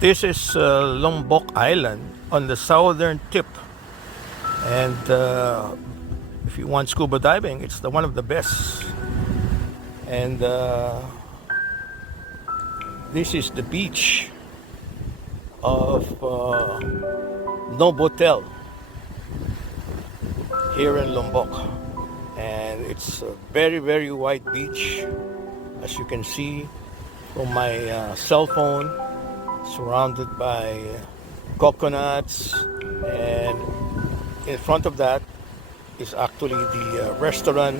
This is Lombok Island on the southern tip, and if you want scuba diving, it's one of the best. And this is the beach of NOVOTEL here in Lombok, and it's a very wide beach, as you can see from my cell phone, surrounded by coconuts, and in front of that is actually the restaurant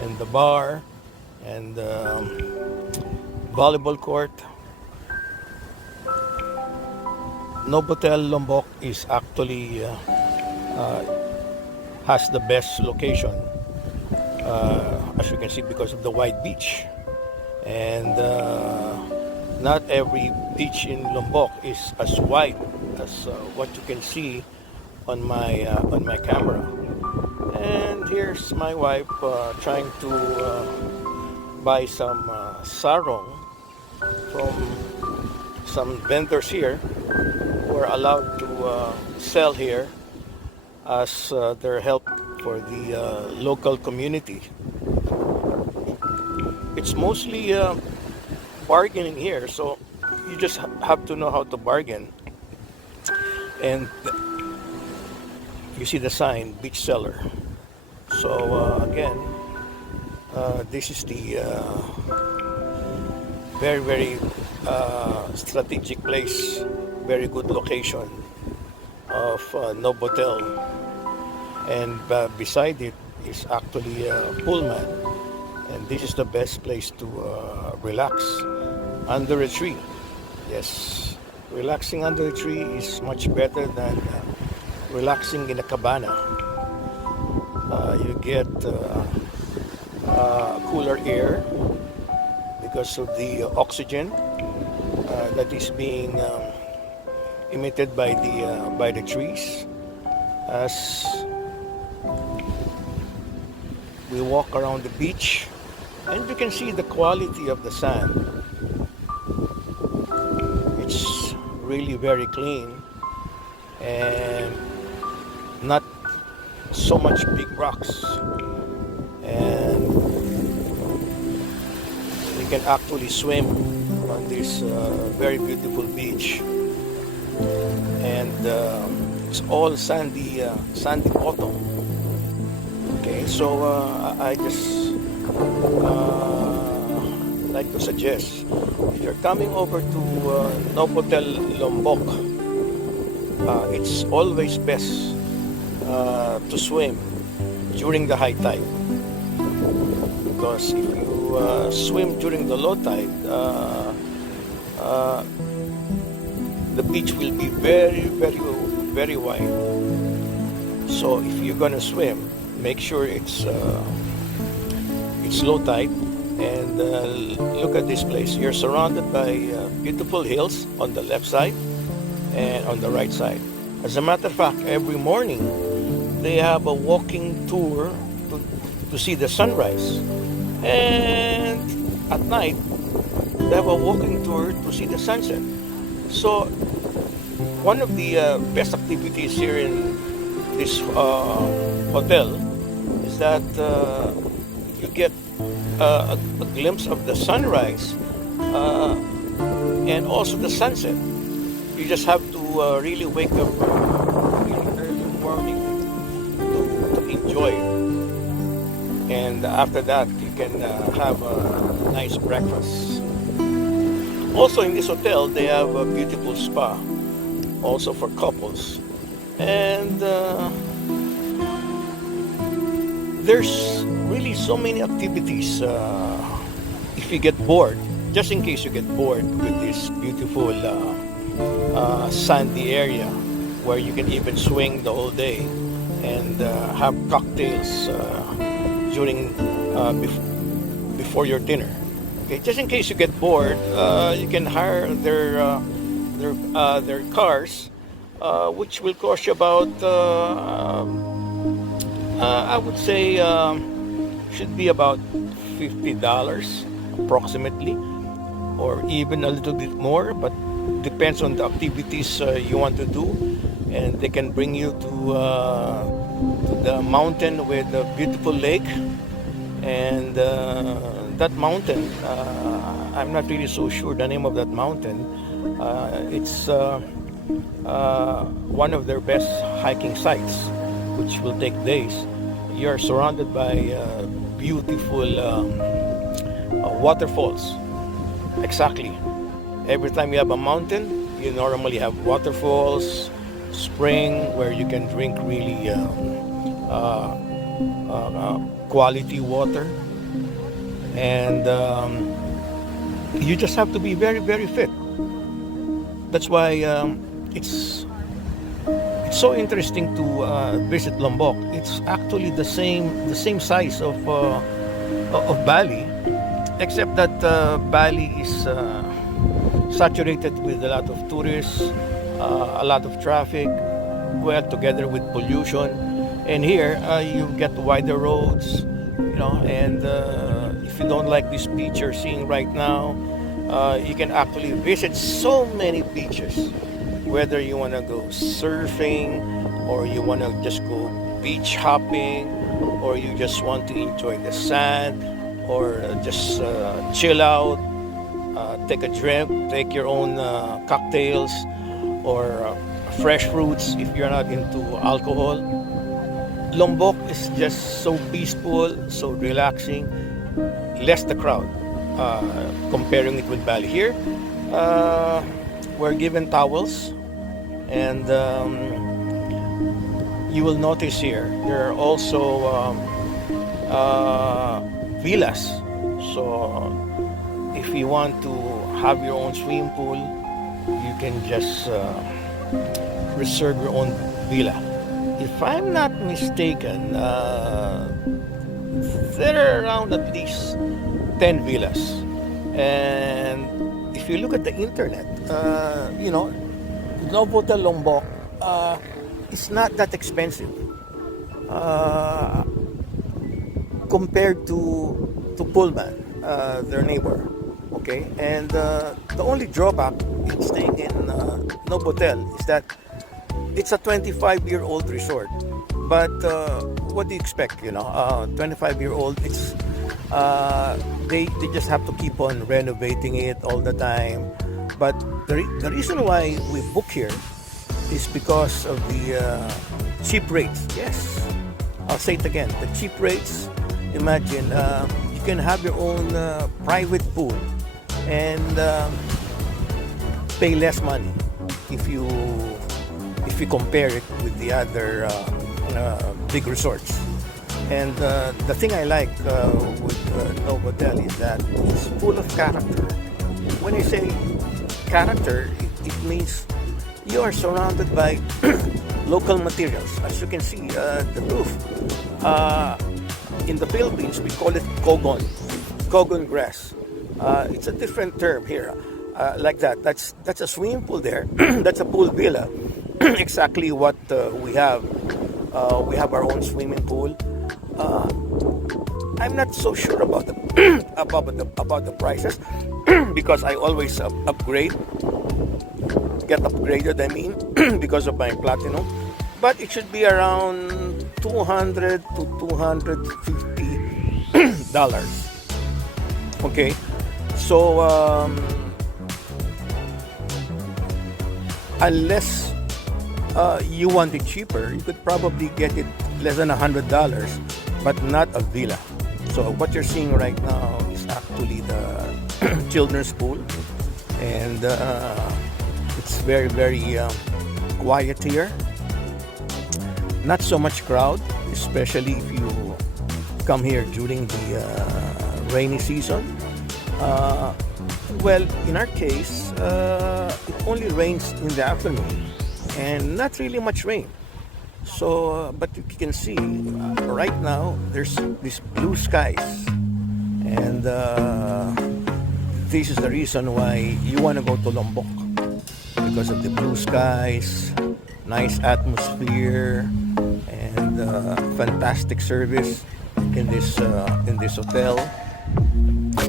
and the bar and volleyball court. NOVOTEL Lombok is actually has the best location, as you can see, because of the wide beach. And not every beach in Lombok is as wide as what you can see on my camera. And here's my wife trying to buy some sarong from some vendors here who are allowed to sell here as their help for the local community. It's mostly bargaining here, so you just have to know how to bargain. And you see the sign, beach seller. So again, this is the very strategic place, very good location of NOVOTEL. And beside it is actually Pullman. And this is the best place to relax under a tree. Yes, relaxing under a tree is much better than relaxing in a cabana. You get cooler air because of the oxygen that is being emitted by the trees. As we walk around the beach, and you can see the quality of the sand. It's really very clean and not so much big rocks, and you can actually swim on this very beautiful beach. And it's all sandy bottom. Okay, so I just like to suggest, if you're coming over to NOVOTEL Lombok, it's always best to swim during the high tide, because if you swim during the low tide, the beach will be very wide. So if you're gonna swim, make sure it's low tide. And look at this place. You're surrounded by beautiful hills on the left side and on the right side. As a matter of fact, every morning they have a walking tour to see the sunrise, and at night they have a walking tour to see the sunset. So one of the best activities here in this hotel is that you get a glimpse of the sunrise and also the sunset. You just have to really wake up really early in the morning to enjoy it. And after that, you can have a nice breakfast. Also in this hotel, they have a beautiful spa, also for couples. And there's really so many activities. If you get bored, just in case you get bored with this beautiful sandy area where you can even swing the whole day and have cocktails during before your dinner. Okay, just in case you get bored, you can hire their cars, which will cost you about I would say should be about $50 approximately, or even a little bit more, but depends on the activities you want to do, and they can bring you to the mountain with a beautiful lake. And that mountain, I'm not really so sure the name of that mountain. It's one of their best hiking sites, which will take days. You're surrounded by beautiful waterfalls. Exactly. Every time you have a mountain, you normally have waterfalls, spring where you can drink really quality water, and you just have to be very, very fit. That's why it's so interesting to visit Lombok. It's actually the same size of Bali, except that Bali is saturated with a lot of tourists, a lot of traffic, well, together with pollution. And here you get wider roads, and if you don't like this beach you're seeing right now, you can actually visit so many beaches, whether you want to go surfing, or you want to just go beach hopping, or you just want to enjoy the sand, or just chill out, take a drink, take your own cocktails, or fresh fruits if you're not into alcohol. Lombok is just so peaceful, so relaxing, less the crowd, comparing it with Bali. Here, we're given towels, and you will notice here there are also villas. So if you want to have your own swimming pool, you can just reserve your own villa. If I'm not mistaken, there are around at least 10 villas. And if you look at the internet, NOVOTEL Lombok is not that expensive compared to Pullman, their neighbor. Okay, and the only drawback in staying in NOVOTEL is that it's a 25-year-old resort. But what do you expect? 25-year-old. It's they just have to keep on renovating it all the time. But the reason why we book here is because of the cheap rates. Yes, I'll say it again. The cheap rates. Imagine you can have your own private pool and pay less money if you compare it with the other big resorts. And the thing I like with NOVOTEL is that it's full of character. When I say character, it means you are surrounded by local materials. As you can see, the roof. In the Philippines, we call it kogon grass. It's a different term here. Like that. That's a swimming pool there. That's a pool villa. Exactly what we have. We have our own swimming pool. I'm not so sure about the about the prices because I always get upgraded. I mean, because of my platinum. But it should be around $200 to $250. Okay, so unless you want it cheaper, you could probably get it less than $100, but not a villa. So what you're seeing right now is actually the children's pool, and it's very, very quiet here. Not so much crowd, especially if you come here during the rainy season. Well, in our case, it only rains in the afternoon and not really much rain. So, but you can see right now there's these blue skies, and this is the reason why you want to go to Lombok, because of the blue skies, nice atmosphere, and fantastic service in this hotel.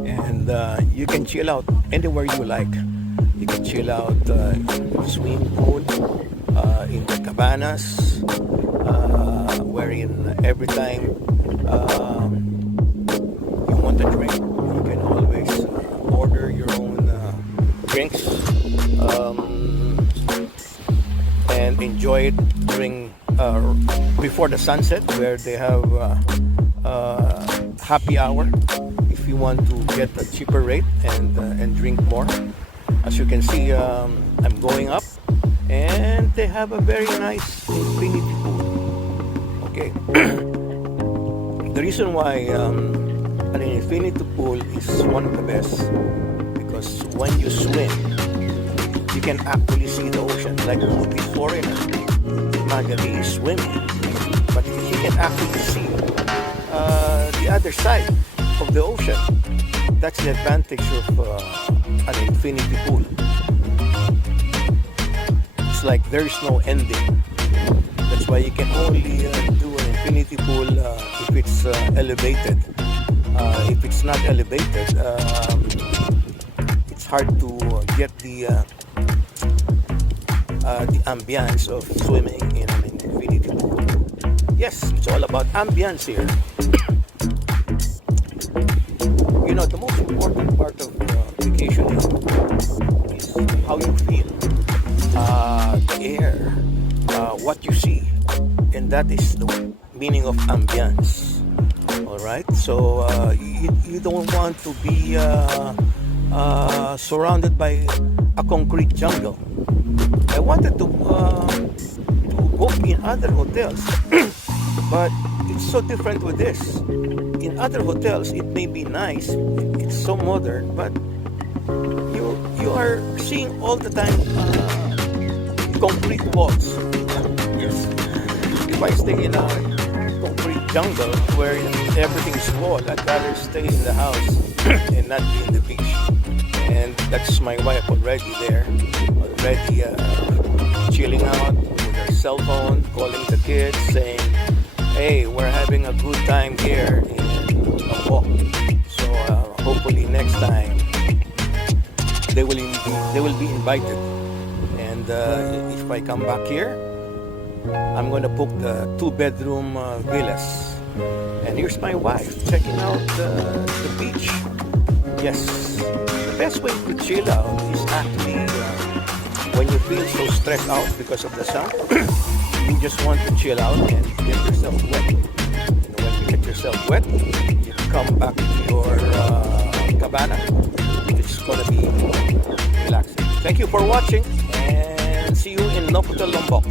And you can chill out anywhere you like. You can chill out in the swimming pool, in the cabanas, wherein every time you want a drink, you can always order your own drinks and enjoy it during before the sunset, where they have happy hour if you want to get a cheaper rate and drink more. As you can see, I'm going up, and they have a very nice infinity pool. Okay. The reason why an infinity pool is one of the best, because when you swim, you can actually see the ocean. Like the movie Foreigner, Magali is swimming, but he can actually see the other side of the ocean. That's the advantage of an infinity pool. It's like there's no ending. That's why you can only do an infinity pool if it's elevated. If it's not elevated, it's hard to get the ambience of swimming in an infinity pool. Yes, it's all about ambience here. You know, the most important part of vacationing is how you feel, the air, what you see, and that is the meaning of ambience. All right, so you don't want to be surrounded by a concrete jungle. I wanted to book in other hotels, but it's so different with this. In other hotels, it may be nice, it's so modern, but you are seeing all the time concrete walls. Yes. If I stay in a concrete jungle where everything is wall, I'd rather stay in the house and not be in the beach. And that's my wife already there, already chilling out with her cell phone, calling the kids, saying, "Hey, we're having a good time here in Lombok." So hopefully next time they will be invited. And if I come back here, I'm gonna book the 2-bedroom villas. And here's my wife checking out the beach. Yes, the best way to chill out is actually when you feel so stressed out because of the sun. You just want to chill out and get yourself wet. And when you get yourself wet, you come back to your cabana. It's gonna be relaxing. Thank you for watching, and see you in NOVOTEL Lombok.